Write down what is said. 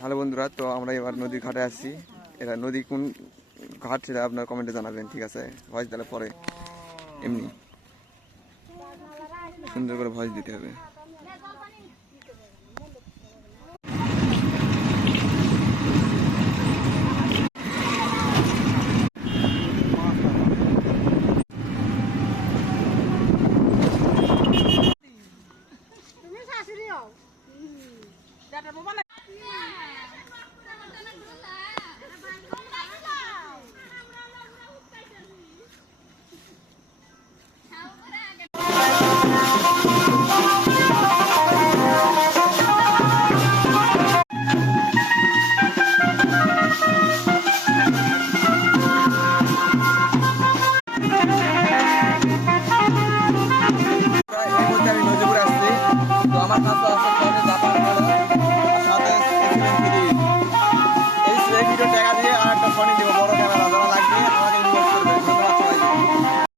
Hello বন্ধুরা, তো আমরা এবার নদীর ঘাটে আসছি। এরা নদী কোন ঘাট সেটা আপনার কমেন্টে জানাবেন, ঠিক আছে? ভয়েস দিলে পরে এমনি সুন্দর করে ভয়েস দিতে হবে। আমার কাছে আছে ফোনে জাপান সাথে এই ভিডিও টাকা দিয়ে আর একটা ফোনে দিব বড় ক্যামেরা।